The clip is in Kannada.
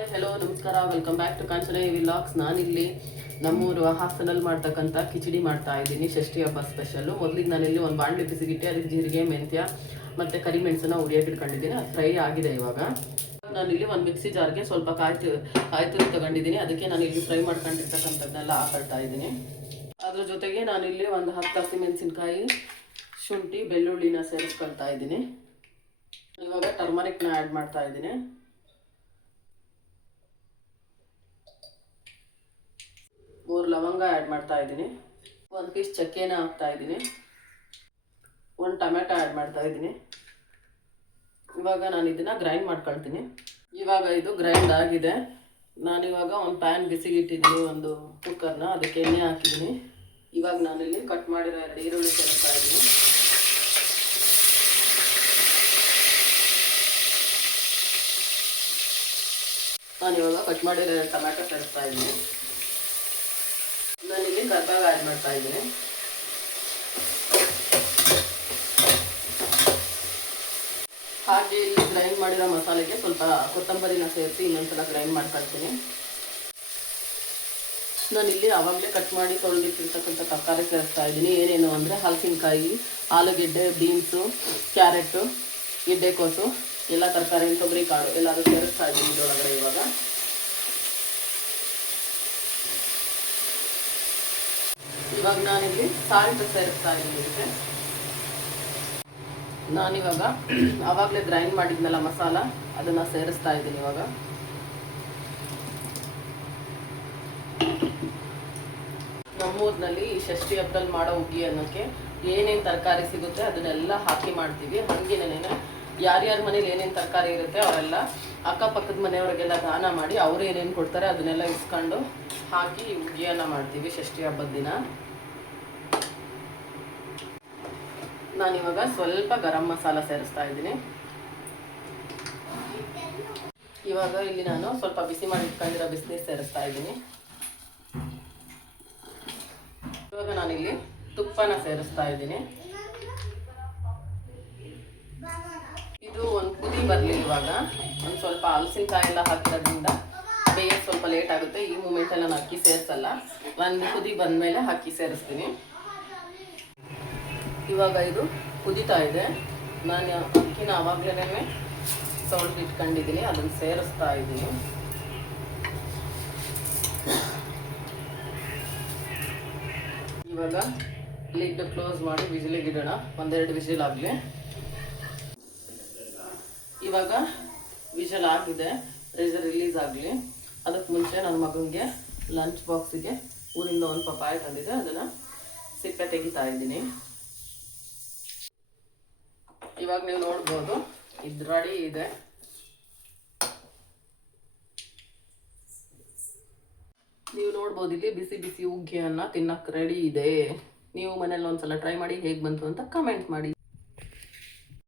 ಹಾಯ್ ಹೆಲೋ ನಮಸ್ಕಾರ, welcome back to Kanchana vlogs. ನಾನಿಲ್ಲಿ ನಮ್ಮೂರು ಹಾಸನಲ್ಲಿ ಮಾಡ್ತಕ್ಕಂಥ ಕಿಚಡಿ ಮಾಡ್ತಾ ಇದ್ದೀನಿ. ಷಷ್ಠಿ ಹಬ್ಬ ಸ್ಪೆಷಲ್ಲು. ಮೊದಲಿಗೆ ನಾನಿಲ್ಲಿ ಒಂದು ಬಾಣಲೆ ಬಿಸಿಗಿಟ್ಟೆ, ಅದಕ್ಕೆ ಜೀರಿಗೆ, ಮೆಂತ್ಯ ಮತ್ತು ಕರಿಮೆಣಸನ್ನ ಉರಿಯೋಕೆ ಇಟ್ಕೊಂಡಿದ್ದೀನಿ. ಅದು ಫ್ರೈ ಆಗಿದೆ. ಇವಾಗ ನಾನಿಲ್ಲಿ ಒಂದು ಮಿಕ್ಸಿ ಜಾರ್ಗೆ ಸ್ವಲ್ಪ ಕಾಯಿ ತುರಿ ತಗೊಂಡಿದ್ದೀನಿ. ಅದಕ್ಕೆ ನಾನಿಲ್ಲಿ ಫ್ರೈ ಮಾಡ್ಕೊಂಡಿರ್ತಕ್ಕಂಥದ್ದನ್ನೆಲ್ಲ ಹಾಕೊಳ್ತಾ ಇದ್ದೀನಿ. ಅದ್ರ ಜೊತೆಗೆ ನಾನಿಲ್ಲಿ ಒಂದು 10 ಹಸಿಮೆಣಸಿನ್ಕಾಯಿ, ಶುಂಠಿ, ಬೆಳ್ಳುಳ್ಳಿನ ಸೇರಿಸ್ಕೊಳ್ತಾ ಇದ್ದೀನಿ. ಇವಾಗ ಟರ್ಮರಿಕ್ನ ಆ್ಯಡ್ ಮಾಡ್ತಾ ಇದ್ದೀನಿ. ಮೂರು ಲವಂಗ ಆ್ಯಡ್ ಮಾಡ್ತಾ ಇದ್ದೀನಿ. ಒಂದು ಪೀಸ್ ಚಕ್ಕೆನ ಹಾಕ್ತಾ ಇದ್ದೀನಿ. ಒಂದು ಟೊಮೆಟೊ ಆ್ಯಡ್ ಮಾಡ್ತಾ ಇದ್ದೀನಿ. ಇವಾಗ ನಾನು ಇದನ್ನು ಗ್ರೈಂಡ್ ಮಾಡ್ಕೊಳ್ತೀನಿ. ಇವಾಗ ಇದು ಗ್ರೈಂಡ್ ಆಗಿದೆ. ನಾನಿವಾಗ ಒಂದು ಪ್ಯಾನ್ ಬಿಸಿಗಿಟ್ಟಿದ್ದೀನಿ, ಒಂದು ಕುಕ್ಕರ್ನ. ಅದಕ್ಕೆ ಎಣ್ಣೆ ಹಾಕಿದ್ದೀನಿ. ಇವಾಗ ನಾನಿಲ್ಲಿ ಕಟ್ ಮಾಡಿರೋ 2 ಈರುಳ್ಳಿ ಸೇರಿಸ್ತಾ ಇದ್ದೀನಿ. ನಾನಿವಾಗ ಕಟ್ ಮಾಡಿರೋ 2 ಟೊಮೆಟೊ ಸೇರಿಸ್ತಾ ಇದ್ದೀನಿ. ನಾನಿಲ್ಲಿ ಕರ್ಬೇವು ಆ್ಯಡ್ ಮಾಡ್ತಾ ಇದ್ದೀನಿ. ಹಾಗೆ ಇಲ್ಲಿ ಗ್ರೈಂಡ್ ಮಾಡಿರೋ ಮಸಾಲೆಗೆ ಸ್ವಲ್ಪ ಕೊತ್ತಂಬರಿನ ಸೇರಿಸಿ ಇನ್ನೊಂದ್ಸಲ ಗ್ರೈಂಡ್ ಮಾಡ್ಕೊಳ್ತೀನಿ. ನಾನಿಲ್ಲಿ ಆವಾಗಲೇ ಕಟ್ ಮಾಡಿ ತೊಳೆದಿಟ್ಟಿರ್ತಕ್ಕಂಥ ತರಕಾರಿ ಸೇರಿಸ್ತಾ ಇದ್ದೀನಿ. ಏನೇನು ಅಂದರೆ ಹಲಸಿನಕಾಯಿ, ಆಲೂಗೆಡ್ಡೆ, ಬೀನ್ಸು, ಕ್ಯಾರೆಟು, ಗೆಡ್ಡೆಕೋಸು, ಎಲ್ಲ ತರಕಾರಿ, ಕೊಬ್ಬರಿ ಕಾಳು ಎಲ್ಲರೂ ಸೇರಿಸ್ತಾ ಇದ್ದೀನಿ ಇದರೊಳಗಡೆ. ಇವಾಗ ನಾನಿಲ್ಲಿ ಸಾಲ್ಟ್ ಸೇರಿಸ್ತಾ ಇದ್ದೀನಿ. ಇದಕ್ಕೆ ನಾನಿವಾಗ ಆವಾಗಲೇ ಗ್ರೈಂಡ್ ಮಾಡಿದ್ನಲ್ಲ ಮಸಾಲ, ಅದನ್ನು ಸೇರಿಸ್ತಾ ಇದ್ದೀನಿ. ಇವಾಗ ನಮ್ಮೂರಿನಲ್ಲಿ ಈ ಷಷ್ಠಿ ಹಬ್ಬದಲ್ಲಿ ಮಾಡೋ ಹುಗ್ಗಿ ಅನ್ನೋಕ್ಕೆ ಏನೇನು ತರಕಾರಿ ಸಿಗುತ್ತೆ ಅದನ್ನೆಲ್ಲ ಹಾಕಿ ಮಾಡ್ತೀವಿ. ಹಾಗೇನೇನೆ ಯಾರ್ಯಾರ ಮನೇಲಿ ಏನೇನು ತರಕಾರಿ ಇರುತ್ತೆ ಅವರೆಲ್ಲ ಅಕ್ಕಪಕ್ಕದ ಮನೆಯವರಿಗೆಲ್ಲ ದಾನ ಮಾಡಿ ಅವರು ಏನೇನು ಕೊಡ್ತಾರೆ ಅದನ್ನೆಲ್ಲ ಇಸ್ಕೊಂಡು ಹಾಕಿ ಹುಗ್ಗಿಯನ್ನು ಮಾಡ್ತೀವಿ ಷಷ್ಠಿ ಹಬ್ಬದ ದಿನ. ನಾನಿವಾಗ ಸ್ವಲ್ಪ ಗರಂ ಮಸಾಲ ಸೇರಿಸ್ತಾ ಇದ್ದೀನಿ. ಇವಾಗ ಇಲ್ಲಿ ನಾನು ಸ್ವಲ್ಪ ಬಿಸಿ ಮಾಡಿ ಇಟ್ಕೊಂಡಿರೋ ಬಿಸಿನೀರು ಸೇರಿಸ್ತಾ ಇದ್ದೀನಿ. ಇವಾಗ ನಾನಿಲ್ಲಿ ತುಪ್ಪನ ಸೇರಿಸ್ತಾ ಇದ್ದೀನಿ. ಇದು ಒಂದು ಕುದಿ ಬರಲಿ. ಇವಾಗ ಒಂದು ಸ್ವಲ್ಪ ಹಲಸಿನಕಾಯಿ ಎಲ್ಲ ಹಾಕಿರೋದ್ರಿಂದ ಬೇಯೋದು ಸ್ವಲ್ಪ ಲೇಟ್ ಆಗುತ್ತೆ. ಈ ಮೂಮೆಂಟಲ್ಲಿ ನಾನು ಅಕ್ಕಿ ಸೇರಿಸಲ್ಲ. ಒಂದು ಕುದಿ ಬಂದಮೇಲೆ ಅಕ್ಕಿ ಸೇರಿಸ್ತೀನಿ. ಇವಾಗ ಇದು ಕುದೀತಾ ಇದೆ. ನಾನು ಅಕ್ಕಿನ ಆವಾಗಲೇ ತೊಳೆದು ಇಟ್ಕೊಂಡಿದ್ದೀನಿ, ಅದನ್ನು ಸೇರಿಸ್ತಾ ಇದ್ದೀನಿ. ಇವಾಗ ಲಿಡ್ ಕ್ಲೋಸ್ ಮಾಡಿ ವಿಜಿಲಿಗೆ ಇಡೋಣ. 1-2 ವಿಜಿಲ್ ಆಗಲಿ. ಇವಾಗ ವಿಜಿಲ್ ಆಗಿದೆ, ಪ್ರೆಷರ್ ರಿಲೀಸ್ ಆಗಲಿ. ಅದಕ್ಕೆ ಮುಂಚೆ ನನ್ನ ಮಗನಿಗೆ ಲಂಚ್ ಬಾಕ್ಸಿಗೆ ಊರಿಂದ ಒಂದು ಪಪ್ಪಾಯ ತಂದಿದೆ, ಅದನ್ನು ಸಿಪ್ಪೆ ತೆಗಿತಾ ಇದ್ದೀನಿ. ಇವಾಗ ನೀವು ನೋಡ್ಬೋದು ಇದು ರೆಡಿ ಇದೆ. ನೀವು ನೋಡ್ಬೋದು ಇಲ್ಲಿ ಬಿಸಿ ಬಿಸಿ ಹುಗ್ಗಿಯನ್ನು ತಿನ್ನಕ್ಕೆ ರೆಡಿ ಇದೆ. ನೀವು ಮನೇಲಿ ಒಂದ್ಸಲ ಟ್ರೈ ಮಾಡಿ, ಹೇಗೆ ಬಂತು ಅಂತ ಕಮೆಂಟ್ ಮಾಡಿ.